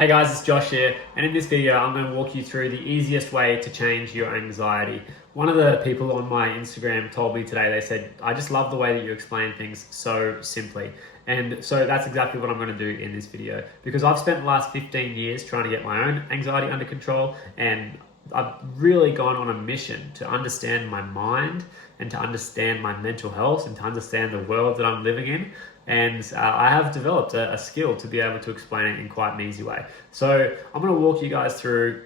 Hey guys, it's Josh here, and in this video I'm going to walk you through the easiest way to change your anxiety. One of the people on my Instagram told me today, they said, I just love the way that you explain things so simply. And so that's exactly what I'm going to do in this video, because I've spent the last 15 years trying to get my own anxiety under control, and I've really gone on a mission to understand my mind and to understand my mental health and to understand the world that I'm living in. And I have developed a skill to be able to explain it in quite an easy way. So I'm going to walk you guys through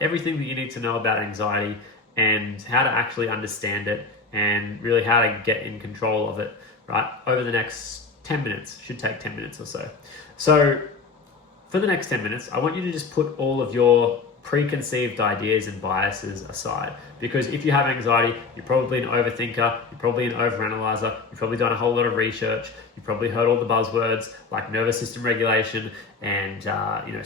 everything that you need to know about anxiety and how to actually understand it and really how to get in control of it, right, over the next 10 minutes. Should take 10 minutes or so. So for the next 10 minutes, I want you to just put all of your preconceived ideas and biases aside, because if you have anxiety, you're probably an overthinker, you're probably an overanalyzer, you've probably done a whole lot of research, you've probably heard all the buzzwords like nervous system regulation and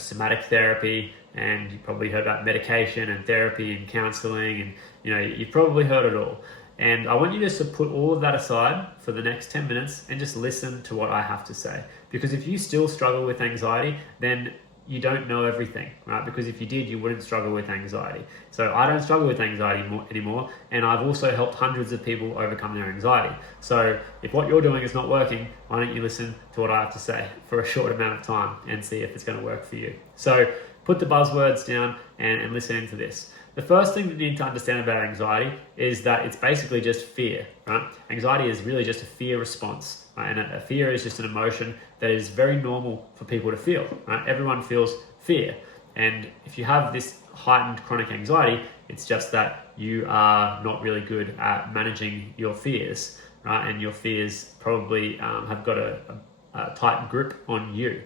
somatic therapy, and you've probably heard about medication and therapy and counseling, and you've probably heard it all. And I want you just to put all of that aside for the next 10 minutes and just listen to what I have to say. Because if you still struggle with anxiety, then you don't know everything, right? Because if you did, you wouldn't struggle with anxiety. So I don't struggle with anxiety anymore, and I've also helped hundreds of people overcome their anxiety. So if what you're doing is not working, why don't you listen to what I have to say for a short amount of time and see if it's going to work for you. So put the buzzwords down and listen into this. The first thing that you need to understand about anxiety is that it's basically just fear, right? Anxiety is really just a fear response, right? And a fear is just an emotion that is very normal for people to feel, right? Everyone feels fear. And if you have this heightened chronic anxiety, it's just that you are not really good at managing your fears, right? And your fears probably have got a tight grip on you.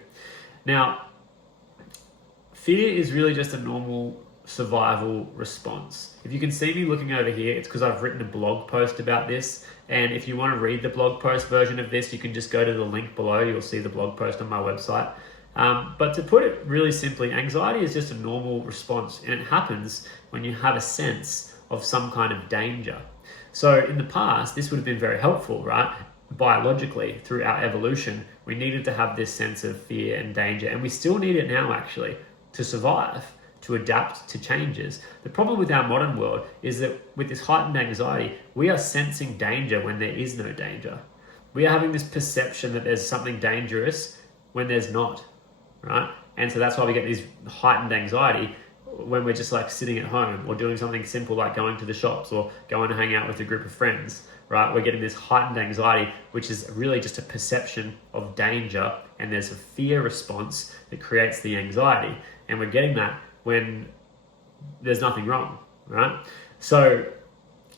Now, fear is really just a normal survival response. If you can see me looking over here, it's because I've written a blog post about this. And if you want to read the blog post version of this, you can just go to the link below. You'll see the blog post on my website. But to put it really simply, anxiety is just a normal response, and it happens when you have a sense of some kind of danger. So in the past, this would have been very helpful, right? Biologically, through our evolution, we needed to have this sense of fear and danger, and we still need it now actually to survive, to adapt to changes. The problem with our modern world is that with this heightened anxiety, we are sensing danger when there is no danger. We are having this perception that there's something dangerous when there's not, right? And so that's why we get this heightened anxiety when we're just like sitting at home or doing something simple like going to the shops or going to hang out with a group of friends, right? We're getting this heightened anxiety, which is really just a perception of danger, and there's a fear response that creates the anxiety. And we're getting that when there's nothing wrong, right? So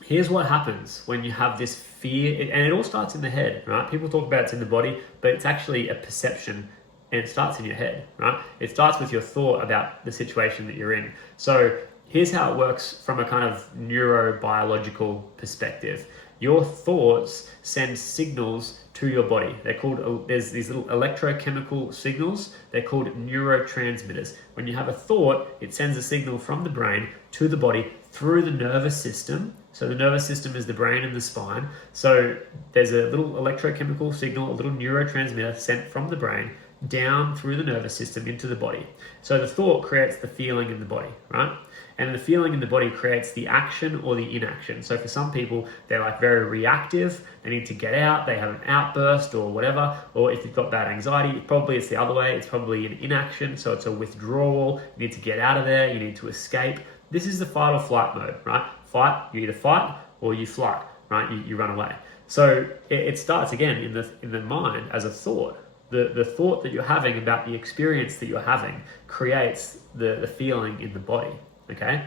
here's what happens when you have this fear, and it all starts in the head, right? People talk about it's in the body, but it's actually a perception, and it starts in your head, right? It starts with your thought about the situation that you're in. So here's how it works from a kind of neurobiological perspective. Your thoughts send signals to your body. They're called, there's these little electrochemical signals. They're called neurotransmitters. When you have a thought, it sends a signal from the brain to the body through the nervous system. So the nervous system is the brain and the spine. So there's a little electrochemical signal, a little neurotransmitter sent from the brain down through the nervous system into the body. So the thought creates the feeling in the body, right? And the feeling in the body creates the action or the inaction. So for some people, they're like very reactive. They need to get out. They have an outburst or whatever. Or if you've got bad anxiety, probably it's the other way. It's probably an inaction. So it's a withdrawal. You need to get out of there. You need to escape. This is the fight or flight mode, right? Fight, you either fight or you flight, right? You run away. So it starts again in the mind as a thought. The thought that you're having about the experience that you're having creates the feeling in the body, okay?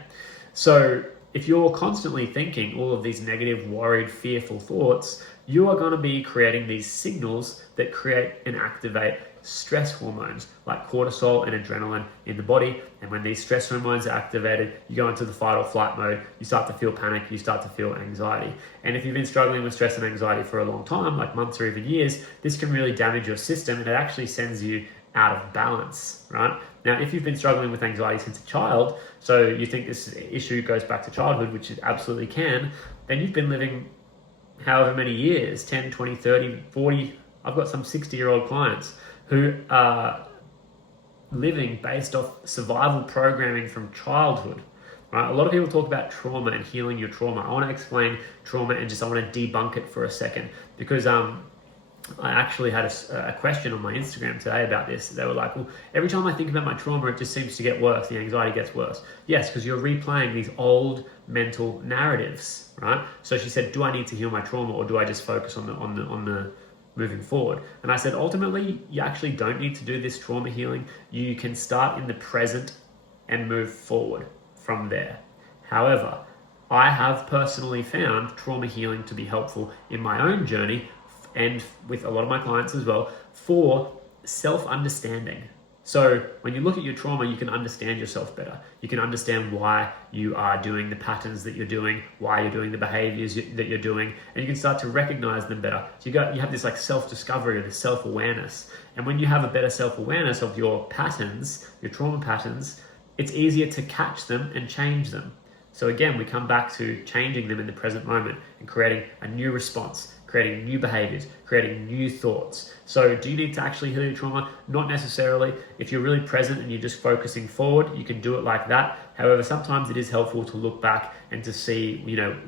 So if you're constantly thinking all of these negative, worried, fearful thoughts, you are going to be creating these signals that create and activate stress hormones like cortisol and adrenaline in the body. And when these stress hormones are activated, you go into the fight or flight mode, you start to feel panic, you start to feel anxiety. And if you've been struggling with stress and anxiety for a long time, like months or even years, this can really damage your system, and it actually sends you out of balance, right? Now, if you've been struggling with anxiety since a child, so you think this issue goes back to childhood, which it absolutely can, then you've been living however many years, 10, 20, 30, 40, I've got some 60-year-old clients who living based off survival programming from childhood. Right? A lot of people talk about trauma and healing your trauma. I want to explain trauma and I want to debunk it for a second, because I actually had a question on my Instagram today about this. They were like, well, every time I think about my trauma, it just seems to get worse. The anxiety gets worse. Yes, because you're replaying these old mental narratives, right? So she said, do I need to heal my trauma, or do I just focus on the moving forward? And I said, ultimately, you actually don't need to do this trauma healing. You can start in the present and move forward from there. However, I have personally found trauma healing to be helpful in my own journey, and with a lot of my clients as well, for self-understanding. So when you look at your trauma, you can understand yourself better. You can understand why you are doing the patterns that you're doing, why you're doing the behaviors that you're doing, and you can start to recognize them better. So you have this like self-discovery, or this self-awareness. And when you have a better self-awareness of your patterns, your trauma patterns, it's easier to catch them and change them. So again, we come back to changing them in the present moment and creating a new response, creating new behaviors, creating new thoughts. So do you need to actually heal your trauma? Not necessarily. If you're really present and you're just focusing forward, you can do it like that. However, sometimes it is helpful to look back and to see,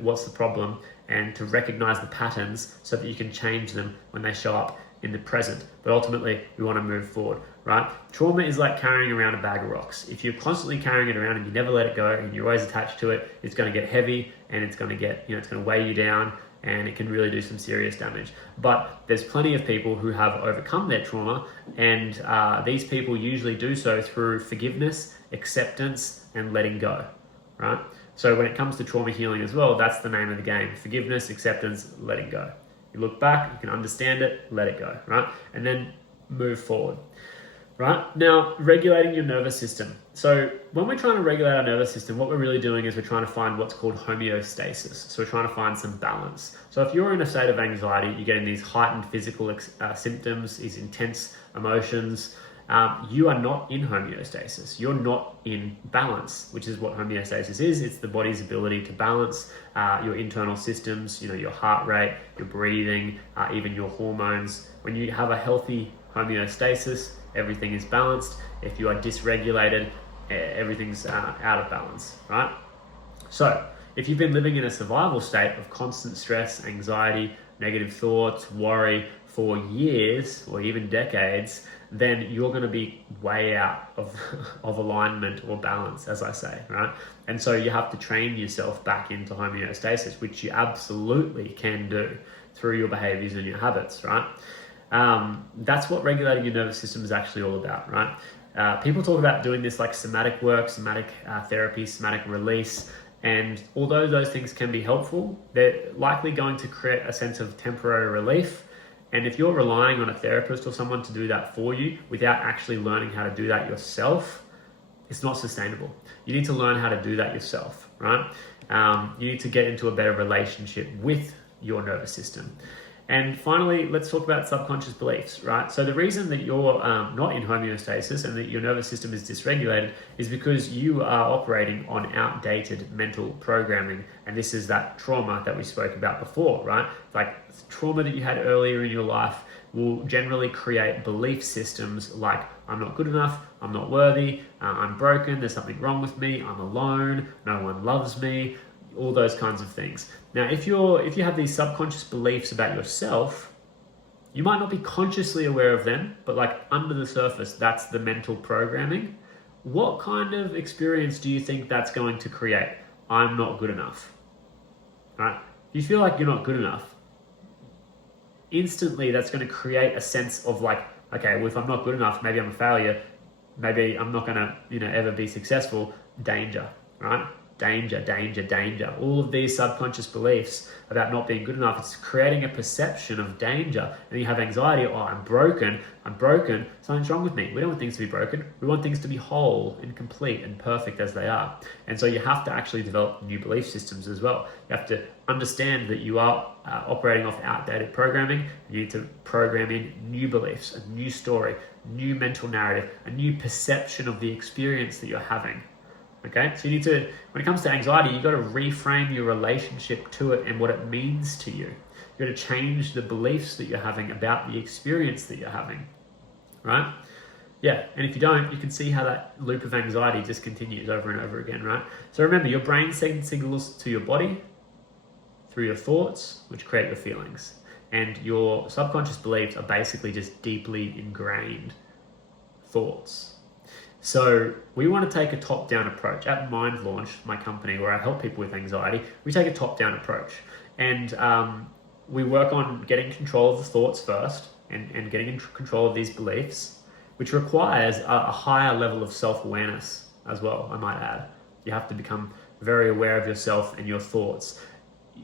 what's the problem, and to recognize the patterns so that you can change them when they show up in the present. But ultimately, we want to move forward, right? Trauma is like carrying around a bag of rocks. If you're constantly carrying it around and you never let it go and you're always attached to it, it's going to get heavy, and it's going to get, it's going to weigh you down, and it can really do some serious damage. But there's plenty of people who have overcome their trauma, and these people usually do so through forgiveness, acceptance, and letting go, right? So when it comes to trauma healing as well, that's the name of the game: forgiveness, acceptance, letting go. You look back, you can understand it, let it go, right? And then move forward, right? Now, regulating your nervous system. So when we're trying to regulate our nervous system, what we're really doing is we're trying to find what's called homeostasis. So we're trying to find some balance. So if you're in a state of anxiety, you're getting these heightened physical symptoms, these intense emotions, you are not in homeostasis. You're not in balance, which is what homeostasis is. It's the body's ability to balance your internal systems, your heart rate, your breathing, even your hormones. When you have a healthy homeostasis, everything is balanced. If you are dysregulated, everything's out of balance, right? So if you've been living in a survival state of constant stress, anxiety, negative thoughts, worry for years or even decades, then you're going to be way out of alignment or balance, as I say, right? And so you have to train yourself back into homeostasis, which you absolutely can do through your behaviors and your habits, right? That's what regulating your nervous system is actually all about, right? People talk about doing this like somatic work, somatic therapy, somatic release, and although those things can be helpful, they're likely going to create a sense of temporary relief. And if you're relying on a therapist or someone to do that for you without actually learning how to do that yourself, it's not sustainable. You need to learn how to do that yourself, right? You need to get into a better relationship with your nervous system. And finally, let's talk about subconscious beliefs, right? So the reason that you're not in homeostasis and that your nervous system is dysregulated is because you are operating on outdated mental programming. And this is that trauma that we spoke about before, right? Like trauma that you had earlier in your life will generally create belief systems like, I'm not good enough, I'm not worthy, I'm broken, there's something wrong with me, I'm alone, no one loves me, all those kinds of things. Now, if you have these subconscious beliefs about yourself, you might not be consciously aware of them, but like under the surface, that's the mental programming. What kind of experience do you think that's going to create? I'm not good enough, right? If you feel like you're not good enough, instantly that's going to create a sense of like, okay, well, if I'm not good enough, maybe I'm a failure, maybe I'm not going to, ever be successful. Danger, right? Danger, danger, danger. All of these subconscious beliefs about not being good enough, it's creating a perception of danger. And you have anxiety, I'm broken, something's wrong with me. We don't want things to be broken. We want things to be whole and complete and perfect as they are. And so you have to actually develop new belief systems as well. You have to understand that you are operating off outdated programming. You need to program in new beliefs, a new story, new mental narrative, a new perception of the experience that you're having. Okay, so you need to, when it comes to anxiety, you've got to reframe your relationship to it and what it means to you. You've got to change the beliefs that you're having about the experience that you're having, right? Yeah, and if you don't, you can see how that loop of anxiety just continues over and over again, right? So remember, your brain sends signals to your body through your thoughts, which create your feelings. And your subconscious beliefs are basically just deeply ingrained thoughts. So we want to take a top-down approach. At Mind Launch, my company, where I help people with anxiety, we take a top-down approach. And we work on getting control of the thoughts first and getting in control of these beliefs, which requires a higher level of self-awareness as well, I might add. You have to become very aware of yourself and your thoughts.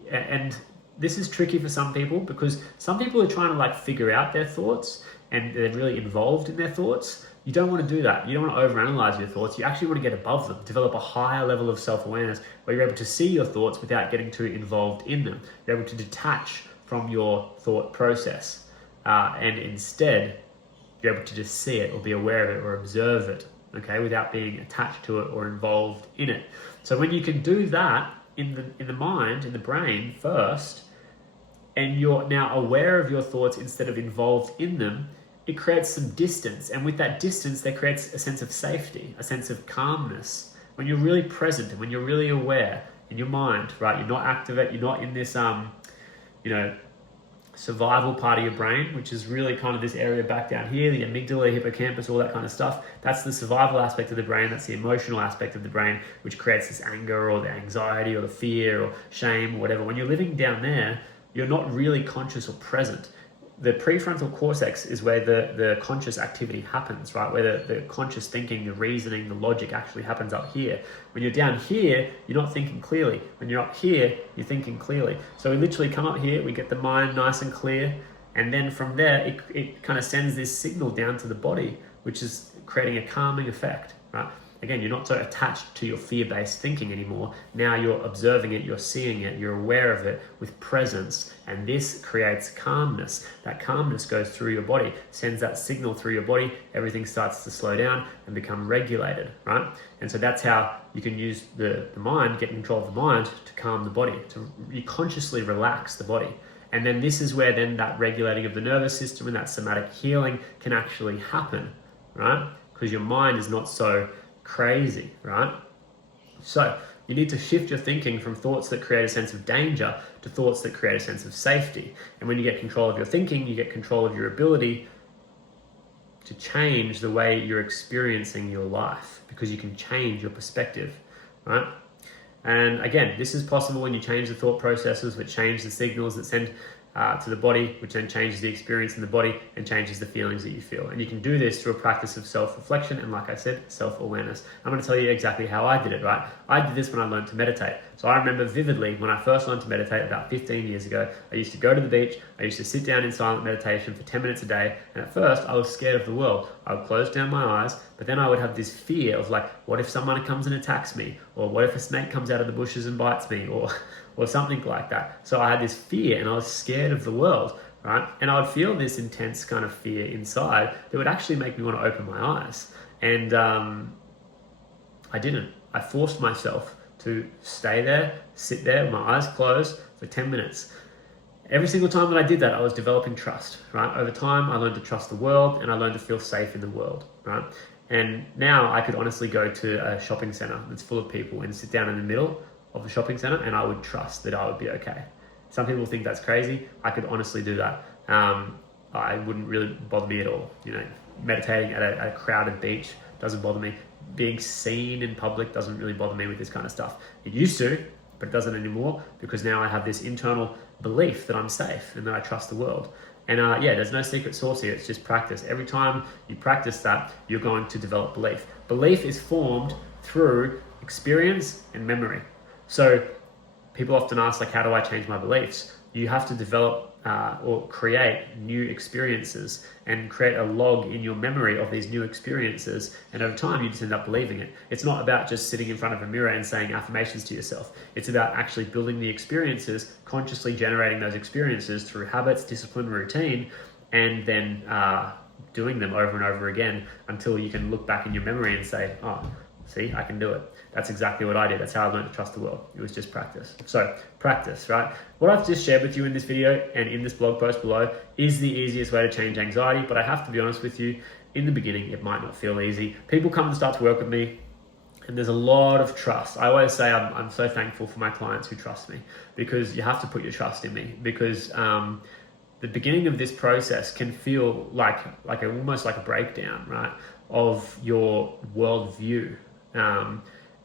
And this is tricky for some people because some people are trying to like figure out their thoughts and they're really involved in their thoughts. You don't want to do that. You don't want to overanalyze your thoughts. You actually want to get above them, develop a higher level of self-awareness where you're able to see your thoughts without getting too involved in them. You're able to detach from your thought process and instead you're able to just see it or be aware of it or observe it, okay, without being attached to it or involved in it. So when you can do that in the mind, in the brain first, and you're now aware of your thoughts instead of involved in them, it creates some distance. And with that distance, that creates a sense of safety, a sense of calmness. When you're really present and when you're really aware in your mind, right? You're not activate, you're not in this, survival part of your brain, which is really kind of this area back down here, the amygdala, hippocampus, all that kind of stuff. That's the survival aspect of the brain. That's the emotional aspect of the brain, which creates this anger or the anxiety or the fear or shame or whatever. When you're living down there, you're not really conscious or present. The prefrontal cortex is where the conscious activity happens, right? Where the conscious thinking, the reasoning, the logic actually happens up here. When you're down here, you're not thinking clearly. When you're up here, you're thinking clearly. So we literally come up here, we get the mind nice and clear, and then from there, it kind of sends this signal down to the body, which is creating a calming effect, right? Again, you're not so attached to your fear-based thinking anymore. Now you're observing it, you're seeing it, you're aware of it with presence, and this creates calmness. That calmness goes through your body, sends that signal through your body, everything starts to slow down and become regulated, right? And so that's how you can use the mind, get control of the mind to calm the body, you consciously relax the body. And then this is where then that regulating of the nervous system and that somatic healing can actually happen, right? Because your mind is not so crazy, right? So you need to shift your thinking from thoughts that create a sense of danger to thoughts that create a sense of safety. And when you get control of your thinking, you get control of your ability to change the way you're experiencing your life, because you can change your perspective, right? And again, this is possible when you change the thought processes, which change the signals that send to the body, which then changes the experience in the body and changes the feelings that you feel. And you can do this through a practice of self-reflection and, like I said, self-awareness. I'm going to tell you exactly how I did it, right? I did this when I learned to meditate. So I remember vividly when I first learned to meditate about 15 years ago, I used to go to the beach, I used to sit down in silent meditation for 10 minutes a day, and at first I was scared of the world. I would close down my eyes, but then I would have this fear of like, what if someone comes and attacks me? Or what if a snake comes out of the bushes and bites me? Or something like that. So I had this fear and I was scared of the world, right? And I would feel this intense kind of fear inside that would actually make me want to open my eyes. And I didn't. I forced myself to stay there, sit there with my eyes closed for 10 minutes. Every single time that I did that, I was developing trust, right? Over time, I learned to trust the world and I learned to feel safe in the world, right? And now I could honestly go to a shopping center that's full of people and sit down in the middle of the shopping center and I would trust that I would be okay. Some people think that's crazy. I could honestly do that. I wouldn't really bother me at all. You know, meditating at a crowded beach doesn't bother me. Being seen in public doesn't really bother me with this kind of stuff. It used to, but it doesn't anymore because now I have this internal belief that I'm safe and that I trust the world. And there's no secret sauce here. It's just practice. Every time you practice that, you're going to develop belief. Belief is formed through experience and memory. So people often ask, like, how do I change my beliefs? You have to develop or create new experiences and create a log in your memory of these new experiences. And over time, you just end up believing it. It's not about just sitting in front of a mirror and saying affirmations to yourself. It's about actually building the experiences, consciously generating those experiences through habits, discipline, routine, and then doing them over and over again until you can look back in your memory and say, oh, see, I can do it. That's exactly what I did. That's how I learned to trust the world. It was just practice. So practice, right? What I've just shared with you in this video and in this blog post below is the easiest way to change anxiety. But I have to be honest with you, in the beginning, it might not feel easy. People come and start to work with me, and there's a lot of trust. I always say I'm so thankful for my clients who trust me, because you have to put your trust in me, because the beginning of this process can feel almost like a breakdown, right, of your worldview.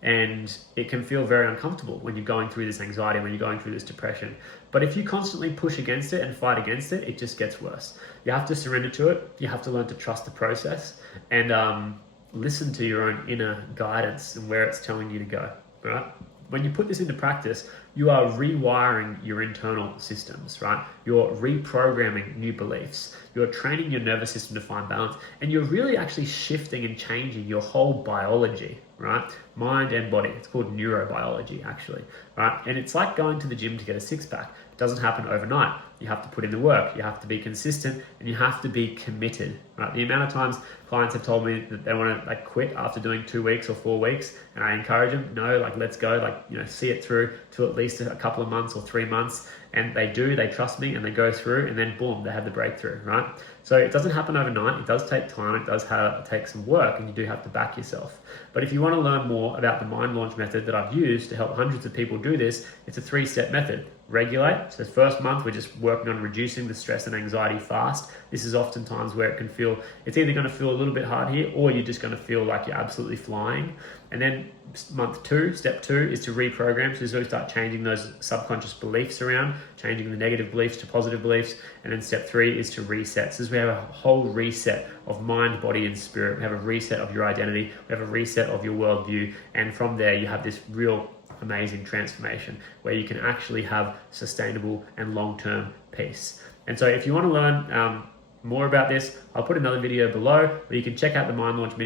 And it can feel very uncomfortable when you're going through this anxiety, when you're going through this depression. But if you constantly push against it and fight against it, it just gets worse. You have to surrender to it. You have to learn to trust the process and listen to your own inner guidance and where it's telling you to go, right? When you put this into practice, you are rewiring your internal systems, right? You're reprogramming new beliefs. You're training your nervous system to find balance, and you're really actually shifting and changing your whole biology, right? Mind and body. It's called neurobiology, actually, right? And it's like going to the gym to get a six-pack. It doesn't happen overnight. You have to put in the work. You have to be consistent, and you have to be committed, right? The amount of times clients have told me that they want to quit after doing 2 weeks or 4 weeks, and I encourage them, no, let's go, see it through to at least a couple of months or 3 months. And they do, they trust me, and they go through, and then boom, they have the breakthrough, right? So it doesn't happen overnight. It does take time. It does take some work, and you do have to back yourself. But if you want to learn more about the Mind Launch method that I've used to help hundreds of people do this, it's a 3-step method. Regulate. So the first month, we're just working on reducing the stress and anxiety fast. This is oftentimes where it can feel, it's either going to feel a little bit hard here, or you're just going to feel like you're absolutely flying. And then month 2, step 2 is to reprogram. So you really start changing those subconscious beliefs around, changing the negative beliefs to positive beliefs. And then step 3 is to reset. So we have a whole reset of mind, body, and spirit. We have a reset of your identity. We have a reset of your worldview. And from there, you have this real amazing transformation where you can actually have sustainable and long-term peace. And so if you want to learn more about this, I'll put another video below where you can check out the Mind Launch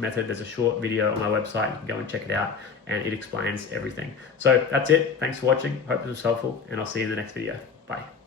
method. There's a short video on my website. You can go and check it out, and it explains everything. So that's it. Thanks for watching. Hope this was helpful, and I'll see you in the next video. Bye.